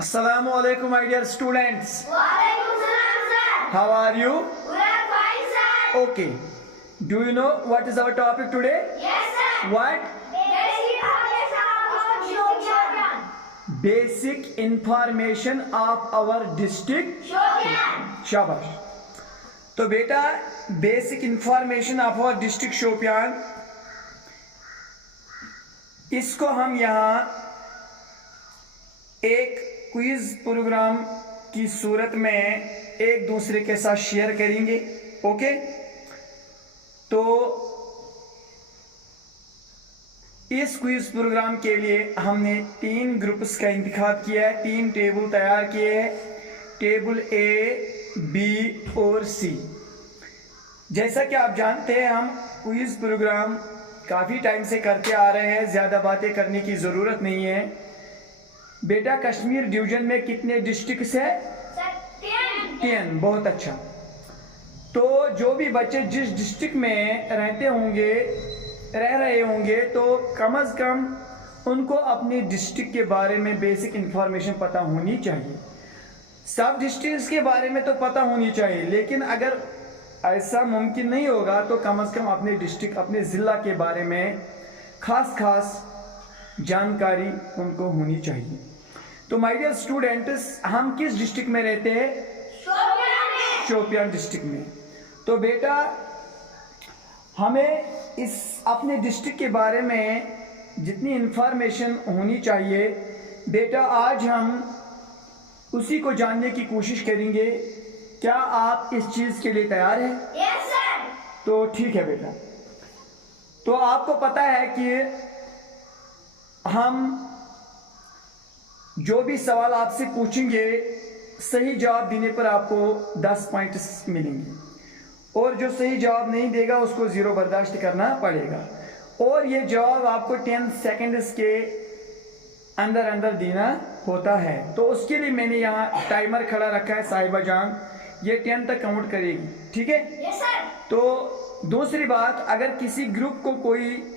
Assalamu alaikum, my dear students. Walaikum salam, sir. How are you? We are fine, sir. Okay. Do you know what is our topic today? Yes, sir. What? Basic information Basic information of Shopian. of our district. Shopian. शाबाश। तो बेटा basic information of our district Shopian, इसको हम यहाँ एक quiz programme की सूरत में एक दूसरे के साथ शेयर करेंगे। ओके, तो इस क्विज प्रोग्राम के लिए हमने 3 ग्रुप्स का इंतखाब किया है, 3 टेबल तैयार किए हैं, टेबल ए, बी और सी। जैसा कि आप जानते हैं हम क्विज प्रोग्राम काफ़ी टाइम से करते आ रहे हैं, ज़्यादा बातें करने की ज़रूरत नहीं है। बेटा कश्मीर डिवीजन में कितने डिस्ट्रिक्ट्स है? 10। बहुत अच्छा। तो जो भी बच्चे जिस डिस्ट्रिक्ट में रह रहे होंगे तो कम अज़ कम उनको अपने डिस्ट्रिक्ट के बारे में बेसिक इंफॉर्मेशन पता होनी चाहिए। सब डिस्ट्रिक्ट्स के बारे में तो पता होनी चाहिए, लेकिन अगर ऐसा मुमकिन नहीं होगा तो कम अज़ कम अपने डिस्ट्रिक्ट, अपने ज़िला के बारे में खास जानकारी उनको होनी चाहिए। तो माय डियर स्टूडेंट्स, हम किस डिस्ट्रिक्ट में रहते हैं? शोपियान डिस्ट्रिक्ट में। तो बेटा हमें इस अपने डिस्ट्रिक्ट के बारे में जितनी इंफॉर्मेशन होनी चाहिए बेटा, आज हम उसी को जानने की कोशिश करेंगे। क्या आप इस चीज़ के लिए तैयार हैं? Yes, sir. तो ठीक है बेटा। तो आपको पता है कि हम जो भी सवाल आपसे पूछेंगे सही जवाब देने पर आपको 10 पॉइंट्स मिलेंगे, और जो सही जवाब नहीं देगा उसको 0 बर्दाश्त करना पड़ेगा। और ये जवाब आपको 10 सेकंड्स के अंदर देना होता है। तो उसके लिए मैंने यहाँ टाइमर खड़ा रखा है, साहिबा जान ये 10 तक काउंट करेगी, ठीक है? Yes, sir. तो दूसरी बात, अगर किसी ग्रुप को कोई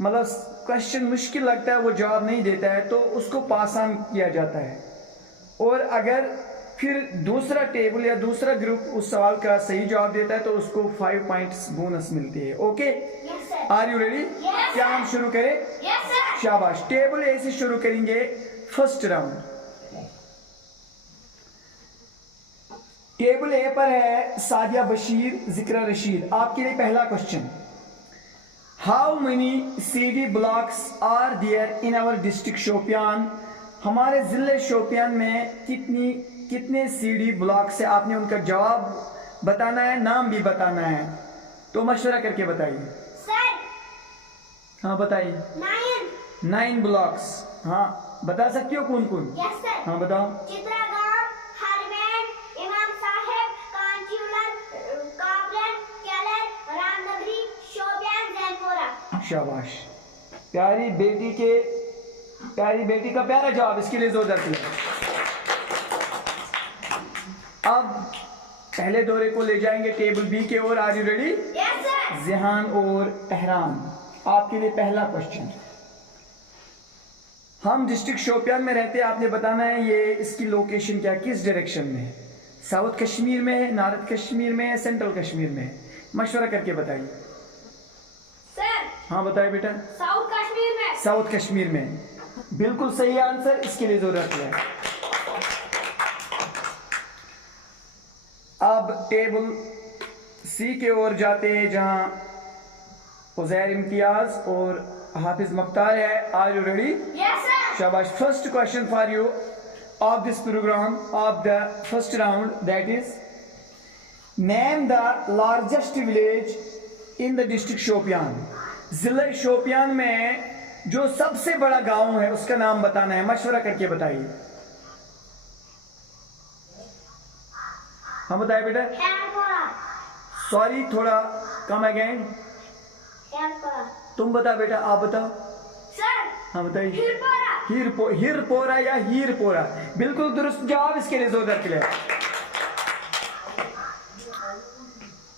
मतलब क्वेश्चन मुश्किल लगता है, वो जवाब नहीं देता है, तो उसको पास ऑन किया जाता है। और अगर फिर दूसरा टेबल या दूसरा ग्रुप उस सवाल का सही जवाब देता है तो उसको 5 पॉइंट्स बोनस मिलती है। Okay, Yes, sir. Are you ready? Yes, क्या sir. हम शुरू करें? Yes, sir. शाबाश। टेबल ए से शुरू करेंगे, फर्स्ट राउंड। टेबल ए पर है सादिया बशीर, जिक्रा रशीद। आपके लिए पहला question, how many CD blocks are there in our district Shopian? हमारे जिले शोपियान में कितने CD ब्लॉक्स है? आपने उनका जवाब बताना है, नाम भी बताना है, तो मशवरा करके बताइए। Sir. हाँ बताइए। 9. 9 ब्लॉक्स। हाँ बता सकती हो कौन कौन? Yes, sir. हाँ बताओ। चित्रागांव, हरमेन, इमाम साहेब, कांचीवलन, काबरन, केलर, रामनगरी, शोपियान, जैनपुरा। शाबाश। प्यारी बेटी का प्यारा जवाब, इसके लिए जोरदार तालियां। अब पहले दौरे को ले जाएंगे टेबल बी के ओर। Are you ready? Yes, sir. Jihan और एहराम, आपके लिए पहला क्वेश्चन। हम डिस्ट्रिक्ट शोपियान में रहते हैं, आपने बताना है ये इसकी लोकेशन क्या, किस डायरेक्शन में है? साउथ कश्मीर में है, नॉर्थ कश्मीर में है, सेंट्रल कश्मीर में है? मशवरा करके बताइए। Sir. हाँ बताइए बेटा। साउथ कश्मीर में। साउथ कश्मीर में, बिल्कुल सही आंसर, इसके लिए जरूरत है। अब टेबल सी के ओर जाते हैं जहां उजैर इम्तियाज और हाफिज मुख्तार है। Are you ready? Yes, sir. शाबाश। First question for you of this programme of the first round, that is name the largest village in the district Shopian. जिले शोपियान में जो सबसे बड़ा गांव है उसका नाम बताना है, मशवरा करके बताइए। हाँ बताइए बेटा। हेरपुरा। सॉरी, थोड़ा कम अगेन। हेरपुरा। तुम बता बेटा, आप बताओ। Sir. हाँ बताइए। हिरपुरा। हिरपोरा या हीरपोरा, बिल्कुल दुरुस्त जवाब, इसके लिए जोरदार clear.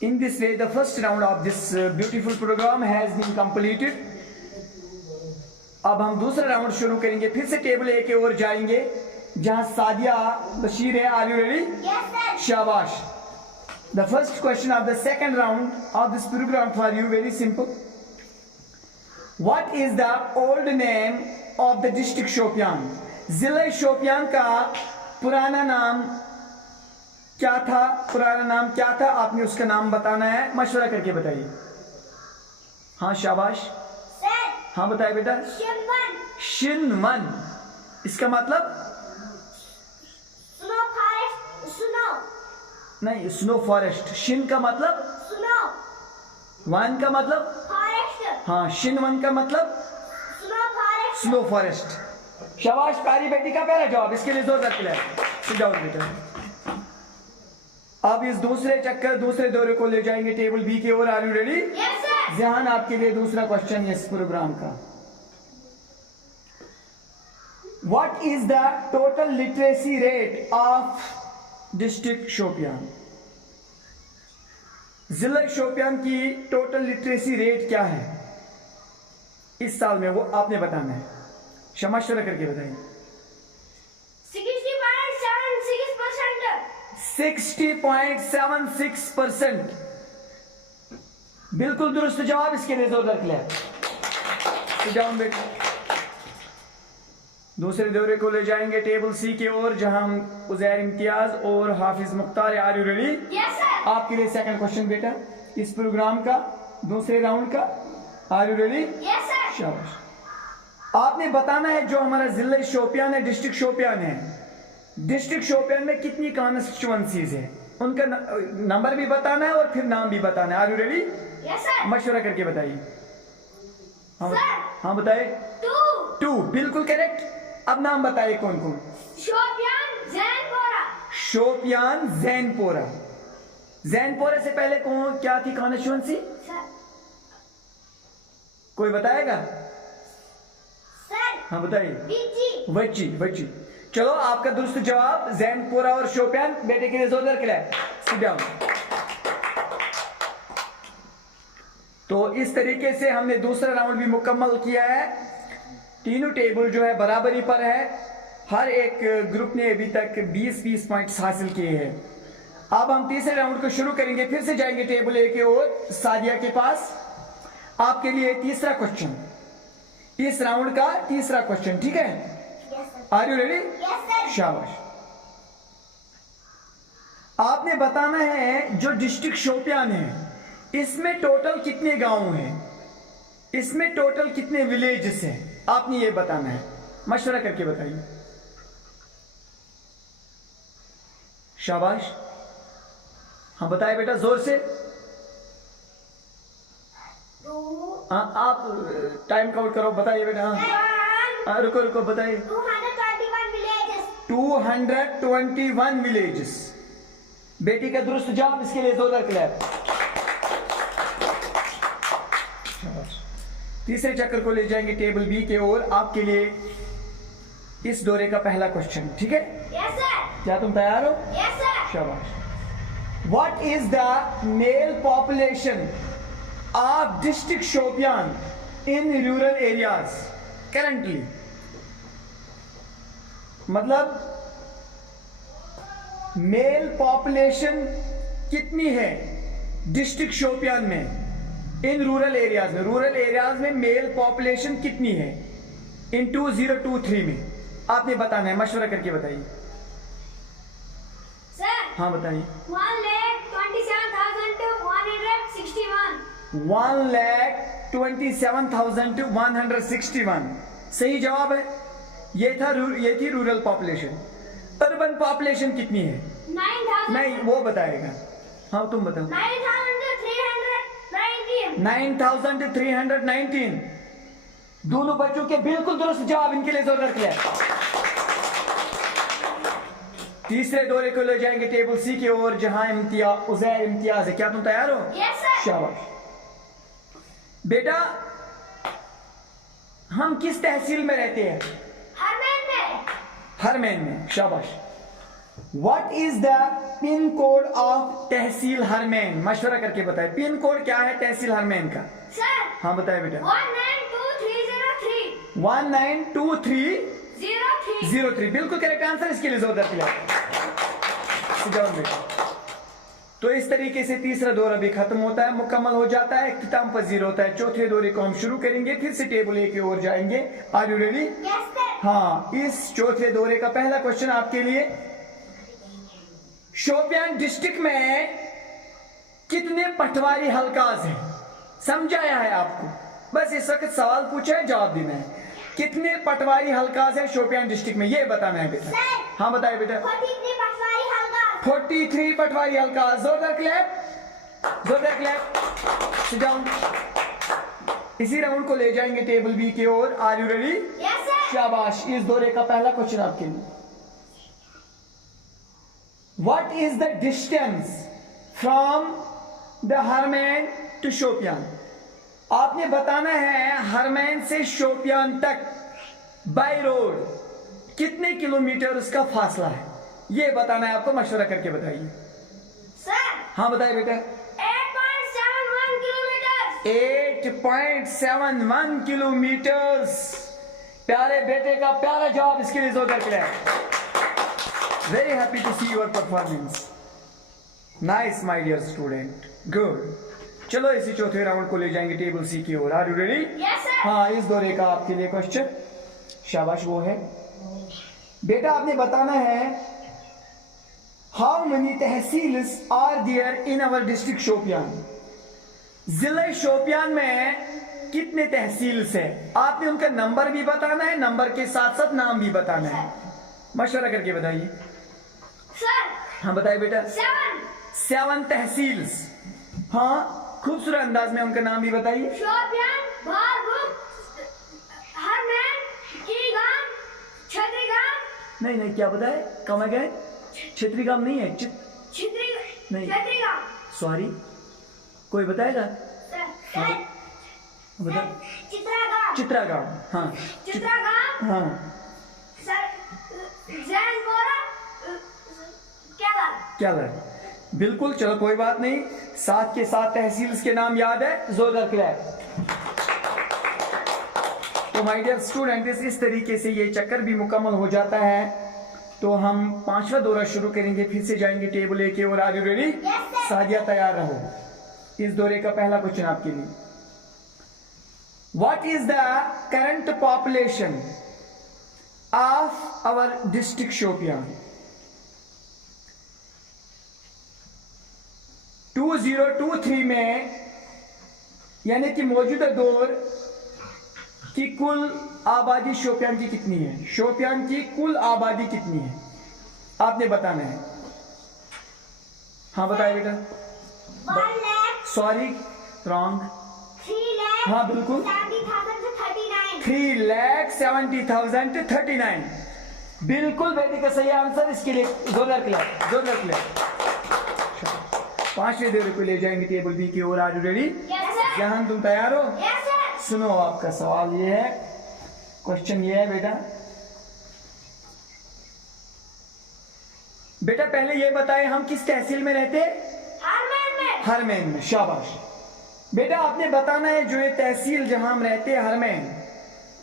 In this way, the first round of this beautiful program has been completed. अब हम दूसरा राउंड शुरू करेंगे, फिर से टेबल ए की ओर जाएंगे। जहां सादिया बशीर है। Are you ready? Yes, sir. शाबाश। The first question of the second round of this program for you, very simple. What is the old name of the district Shopian? जिला शोपियान का पुराना नाम क्या था? पुराना नाम क्या था? आपने उसका नाम बताना है, मशवरा करके बताइए। हाँ शाबाश। Sir. हाँ बताइए बेटा। Shimban. शिनवन, इसका मतलब? Snow forest. Snow. नहीं, स्नो फॉरेस्ट। शिन का मतलब? Snow. वन का मतलब? Forest. हाँ, शिनवन का मतलब? Snow forest. Snow forest. शाबाश प्यारी बेटी का पहला जवाब, इसके लिए जोरदार क्लैप। सिट डाउन बेटा। अब इस दूसरे दौरे को ले जाएंगे टेबल बी की ओर। Are you ready? Yes, sir. जहान आपके लिए दूसरा क्वेश्चन है इस प्रोग्राम का। What is the total literacy rate of district Shopian? जिला शोपियान की टोटल लिटरेसी रेट क्या है इस साल में, वो आपने बताना है। शमाशरा करके बताइए। 60.76%. 60.76%, बिल्कुल दुरुस्त जवाब। इसके लिए जोरदार क्लैप। सिट डाउन बेटा। दूसरे दौरे को ले जाएंगे टेबल सी की ओर, जहां हम उजैर इम्तियाज और Hafiz Mukhtar. Are you ready? Yes, sir. आपके लिए सेकंड क्वेश्चन बेटा इस प्रोग्राम का, दूसरे राउंड का। Are you ready? Yes, sir. शाबाश। आपने बताना है जो हमारा जिला शोपियान है, डिस्ट्रिक्ट शोपियान है, डिस्ट्रिक्ट शोपियान में कितनी कॉन्स्टिट्यूएंसीज है, उनका नंबर भी बताना है और फिर नाम भी बताना है। Are you ready? Yes, sir. मशवरा करके बताइए। हाँ Sir. हाँ बताइए। 2. 2 बिल्कुल करेक्ट। अब नाम बताइए कौन कौन। Shopian. Zanpora. शोपियान, जैनपोरा। जैनपोरा से पहले कौन क्या थी कॉन्स्टिट्यूएंसी? Sir. कोई बताएगा? Sir. हाँ बताइए। BG. वच्ची। चलो आपका दुरुस्त जवाब जैनपोरा और शोपियान। बेटे के लिए जोरदार क्लैप। Sit down. तो इस तरीके से हमने दूसरा राउंड भी मुकम्मल किया है। तीनों टेबल जो है बराबरी पर है। हर एक ग्रुप ने अभी तक 20-20 पॉइंट्स हासिल किए हैं। अब हम तीसरे राउंड को शुरू करेंगे। फिर से जाएंगे टेबल ए की ओर, सादिया के पास। आपके लिए तीसरा क्वेश्चन, इस राउंड का तीसरा क्वेश्चन, ठीक है? Yes, sir. Are you ready? Yes, sir. शाबाश। आपने बताना है जो डिस्ट्रिक्ट शोपियान है, इसमें टोटल कितने गांव हैं, इसमें टोटल कितने विलेजेस हैं, आपने ये बताना है। मशवरा करके बताइए। शाबाश। हाँ बताइए बेटा जोर से। 2. हाँ आप टाइम काउंट करो, बताइए बेटा। हाँ 1. रुको बताइए। 221 villages. 221 विलेजेस। बेटी का दुरुस्त जवाब, इसके लिए जोरदार क्लैप। तीसरे चक्कर को ले जाएंगे टेबल बी के ओर। आपके लिए इस दौरे का पहला क्वेश्चन, ठीक है? Yes, sir. क्या तुम तैयार हो? Yes, sir. शाबाश। What is the male population of district Shopian in rural areas currently? मतलब मेल पॉपुलेशन कितनी है डिस्ट्रिक्ट शोपियान में, इन रूरल एरियाज में? रूरल एरियाज में मेल पॉपुलेशन कितनी है इन 2023 में? आपने बताना है, मशवरा करके बताइए। Sir. हाँ बताइए। 1,27,161. 1,27,161 सही जवाब है। ये थी रूरल पॉपुलेशन। अर्बन पॉपुलेशन कितनी है? 9,000. नहीं, वो बताएगा। हाँ तुम बताओ। 9,319. 9,319। दोनों बच्चों के बिल्कुल दुरुस्त जवाब, इनके लिए जोरदार क्लैप। तीसरे दौरे को ले जाएंगे टेबल सी की ओर, जहां उजैर इम्तियाज है। क्या तुम तैयार हो? Yes, sir. शाबाश बेटा। हम किस तहसील में रहते हैं? हरमैन में। शाबाश। What is the pin code of tehsil Hermain? मशवरा करके बताए। पिन कोड क्या है तहसील हरमैन का? Sir. हाँ बताए बेटा। 192,303. 192,303। 03. 03 बिल्कुल करेक्ट आंसर। इसके लिए जोरदार क्लैप। तो इस तरीके से तीसरा दौरा भी खत्म होता है, मुकम्मल हो जाता है, इख्तिताम पजीर होता है। चौथे दौरे को हम शुरू करेंगे, फिर से टेबल ए की ओर जाएंगे। Are you ready? Yes, sir. हाँ, इस चौथे दौरे का पहला क्वेश्चन आपके लिए, शोपियान डिस्ट्रिक्ट में कितने पटवारी हलकाज हैं? समझाया है आपको, बस इस वक्त सवाल पूछा है, जवाब देना है। कितने पटवारी हलकाज है शोपियान डिस्ट्रिक्ट में, ये बताना है बेटा। Sir. हाँ बताइए बेटा। 43 पटवारी हलका। 43 पटवारी हलकाज। जोरदार क्लैप, जोरदार क्लैप। Sit down. इसी राउंड को ले जाएंगे टेबल बी की ओर। Are you ready? Yes, sir. शाबाश। इस दौरे का पहला क्वेश्चन आपके लिए, what is the distance from the Hermain to Shopian? आपने बताना है हरमैन से शोपियान तक बाय रोड कितने किलोमीटर उसका फासला है, ये बताना है आपको। मशवरा करके बताइए। Sir. हाँ बताइए बेटा। 8.71 kilometers. 8.71 किलोमीटर्स। प्यारे बेटे का प्यारा जवाब, इसके लिए जोरदार clap. Very happy to see your performance. Nice my dear student, good. चलो इसी चौथे राउंड को ले जाएंगे टेबल सी की ओर। Are you ready? Yes, sir. हाँ, इस दौरे का आपके लिए क्वेश्चन, शाबाश, वो है बेटा, आपने बताना है how many tehsils are there in our district Shopian? जिला शोपियान में कितने तहसील्स है? आपने उनका नंबर भी बताना है, नंबर के साथ साथ नाम भी बताना है। मशवरा करके बताइए। Sir. हाँ बताइए बेटा। 7. 7 तहसील्स। हाँ, खूबसूरत अंदाज में उनका नाम भी बताइए। शोपियान, भागुक, हरमैन, कीगाम, छतरीगाम। नहीं, क्या बताए? कम है गए? छतरीगाम नहीं है, नहीं। छतरीगाम। सॉरी, कोई बताएगा? Sir. बता। चित्रागाम। चित्रागाम। हाँ, चित्रागाम। हाँ, सर, जैनपोरा, क्या है? बिल्कुल, चलो कोई बात नहीं। 7 के 7 तहसील्स के नाम याद है, जोरदार क्लैप। तो माय डियर स्टूडेंट, इस तरीके से ये चक्कर भी मुकम्मल हो जाता है। तो हम 5वां दौरा शुरू करेंगे, फिर से जाएंगे टेबल ए की ओर। Are you ready? Yes, sir. Sadia तैयार रहो। इस दौरे का पहला क्वेश्चन आपके लिए, what is the current population of our district Shopian? 2023 में, यानी कि मौजूदा दौर की कुल आबादी शोपियान की कितनी है? शोपियान की कुल आबादी कितनी है, आपने बताना है। हाँ बताइए बेटा। 1 lakh, सॉरी, रॉन्ग। 3 lakh, हाँ बिल्कुल, 70,039. 3,70,039 बिल्कुल बेटे का सही आंसर। इसके लिए जोरदार क्लैप, जोरदार क्लैप। 5वें दौरे को ले जाएंगे टेबल बी की ओर। Are you ready? Yes, sir. जहां तुम तैयार हो? Yes, sir. सुनो, आपका सवाल ये है, क्वेश्चन ये है बेटा। बेटा पहले ये बताए हम किस तहसील में रहते हैं? हरमैन में. हरमैन में। शाबाश बेटा, आपने बताना है जो ये तहसील जहां हम रहते हैं हरमैन,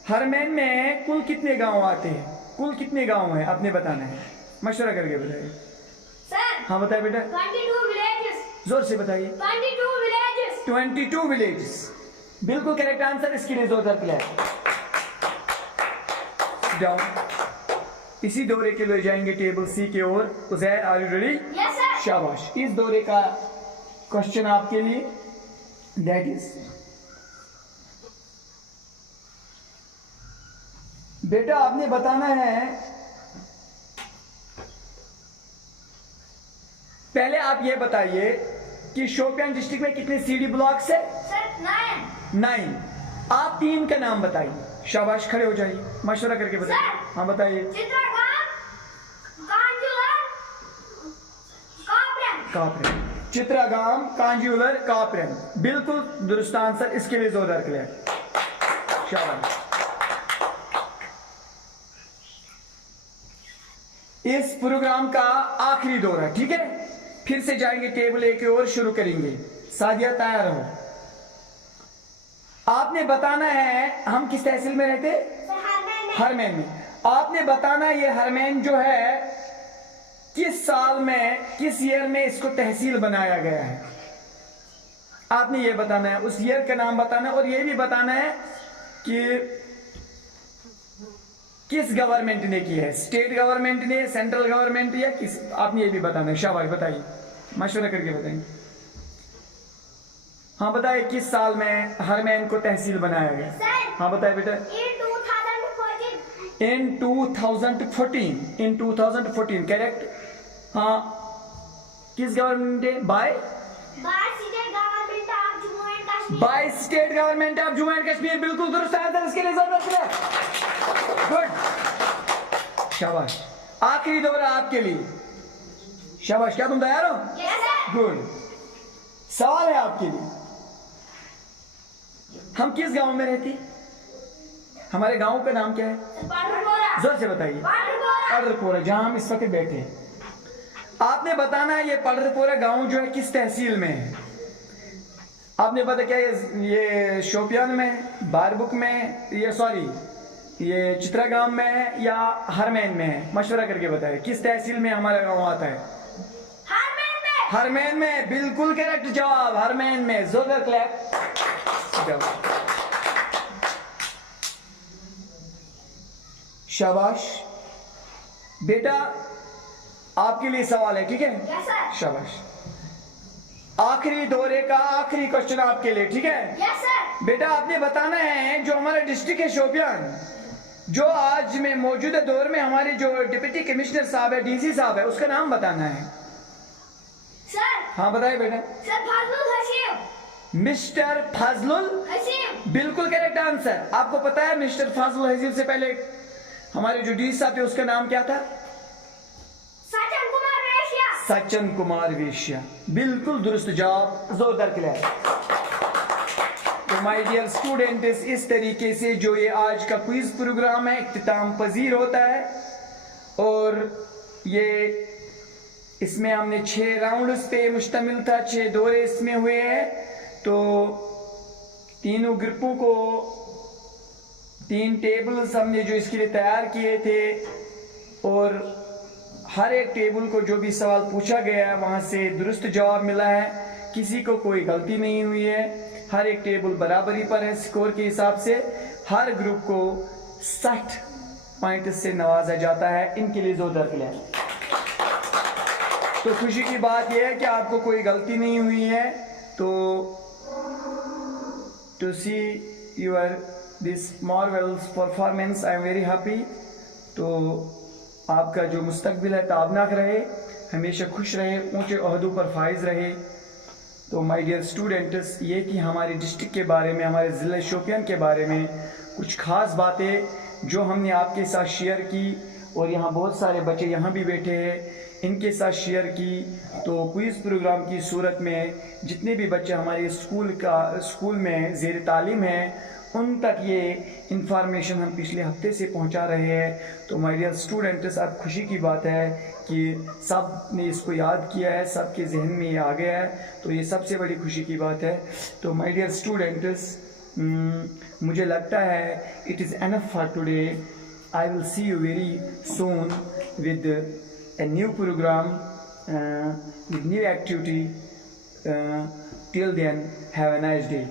हरमैन में कुल कितने गांव आते हैं? कुल कितने गांव हैं आपने बताना है। मशवरा करके बताइए। Sir. हाँ बताइए बेटा, 22 villages. जोर से बताइए। 22 villages. 22 विलेजेस बिल्कुल करेक्ट आंसर। इसके लिए जोरदार क्लैप। डाउन। इसी दौरे के लिए जाएंगे टेबल सी की ओर। Uzair, are you ready? Yes, sir. शाबाश। इस दौरे का क्वेश्चन आपके लिए, दैट इज, बेटा आपने बताना है, पहले आप ये बताइए कि शोपियान डिस्ट्रिक्ट में कितने सीडी ब्लॉक्स है? Sir, 9. 9। आप 3 का नाम बताइए। शाबाश, खड़े हो जाइए, मशवरा करके बताइए। सर। हाँ बताइए। चित्रागाम, कांजुलर, कापरन. कापरेन। चित्रागाम, कांजीवलर, कापरेन बिल्कुल दुरुस्त आंसर। इसके लिए जोरदार क्लैप। शाबाश। इस प्रोग्राम का आखिरी दौरा, ठीक है? फिर से जाएंगे टेबल ए की ओर, शुरू करेंगे। सादिया तैयार हो। आपने बताना है हम किस तहसील में रहते? Sir, हरमैन में. हरमैन में। आपने बताना ये हरमैन जो है किस साल में, किस ईयर में इसको तहसील बनाया गया है, आपने ये बताना है, उस ईयर का नाम बताना है और ये भी बताना है कि किस गवर्नमेंट ने की है, स्टेट गवर्नमेंट ने, सेंट्रल गवर्नमेंट या किस, आपने ये भी बताना है। शाबाश, बताइए, मशवरा करके बताइए। हाँ बताइए, किस साल में हरमैन को तहसील बनाया गया? सर, हाँ बताइए बेटा। in 2014. In 2014 correct. हाँ, किस गवर्नमेंट है? By By state government of Jammu by state government of Jammu and Kashmir. And Kashmir. बिल्कुल दुरुस्त आंसर, इसके लिए गुड, शाबाश। आखिरी दौरा आपके लिए, शाबाश। क्या तुम तैयार हो? Yes, sir. गुड। सवाल है आपके लिए, हम किस गांव में रहते? हमारे गांव का नाम क्या है? Pandurpora. जोर से बताइए। Pandurpora. पंढरपुरा, जहां हम इस वक्त बैठे हैं। आपने बताना है ये पंढरपुरा गांव जो है किस तहसील में है। आपने पता क्या, ये शोपियान में, बारबुक में, ये सॉरी ये चित्रागाम में है या हरमैन में है? मशवरा करके बताइए किस तहसील में हमारा गांव आता है। Harman में. हरमैन में, बिल्कुल करेक्ट जवाब, हरमैन में। जोरदार क्लैप। शाबाश बेटा, आपके लिए सवाल है, ठीक है? Yes, sir. शाबाश। आखिरी दौरे का आखिरी क्वेश्चन आपके लिए, ठीक है? Yes, sir. बेटा आपने बताना है जो हमारा डिस्ट्रिक्ट है शोपियान, जो आज में मौजूदा दौर में हमारे जो डिप्टी कमिश्नर साहब है, डीसी साहब है, उसका नाम बताना है। Sir. हाँ बताइए बेटा। Sir, Fazlul Hashim. Mister Fazlul, Hashim. बिल्कुल करेक्ट आंसर। आपको पता है मिस्टर फाजलुल हसीब से पहले हमारे जो डीसी साहब थे उसका नाम क्या था? Sachin Kumar Vaishya. Sachin Kumar वेश्या। बिल्कुल दुरुस्त जवाब, जोरदार क्लैप। तो माय डियर स्टूडेंट, इस तरीके से जो ये आज का क्विज प्रोग्राम है इख्तिताम पजीर होता है और ये इसमें हमने 6 राउंड्स पे मुश्तमिल था, 6 दौरे इसमें हुए हैं। तो तीनों ग्रुपों को 3 टेबल्स हमने जो इसके लिए तैयार किए थे और हर एक टेबल को जो भी सवाल पूछा गया है वहाँ से दुरुस्त जवाब मिला है, किसी को कोई गलती नहीं हुई है, हर एक टेबल बराबरी पर है। स्कोर के हिसाब से हर ग्रुप को 60 पॉइंट से नवाजा जाता है। इनके लिए जोरदार क्लैप। तो खुशी की बात यह है कि आपको कोई गलती नहीं हुई है। तो to see your this marvellous performance I am very happy. तो आपका जो मुस्तकबिल है ताबनाक रहे, हमेशा खुश रहे, ऊंचे ओहदों पर फाइज रहे। तो माय डियर स्टूडेंट्स, ये कि हमारे डिस्ट्रिक्ट के बारे में, हमारे ज़िले शोपियान के बारे में कुछ ख़ास बातें जो हमने आपके साथ शेयर की और यहाँ बहुत सारे बच्चे यहाँ भी बैठे हैं इनके साथ शेयर की। तो क्विज़ प्रोग्राम की सूरत में जितने भी बच्चे हमारे स्कूल में ज़ेर तालीम हैं उन तक ये इंफॉर्मेशन हम पिछले हफ्ते से पहुंचा रहे हैं। तो माय डियर स्टूडेंट्स, अब खुशी की बात है कि सब ने इसको याद किया है, सबके जहन में ये आ गया है, तो ये सबसे बड़ी खुशी की बात है। तो माय डियर स्टूडेंट्स, मुझे लगता है it is enough for today. I will see you very soon with a new program, with new activity. Till then, have a nice day.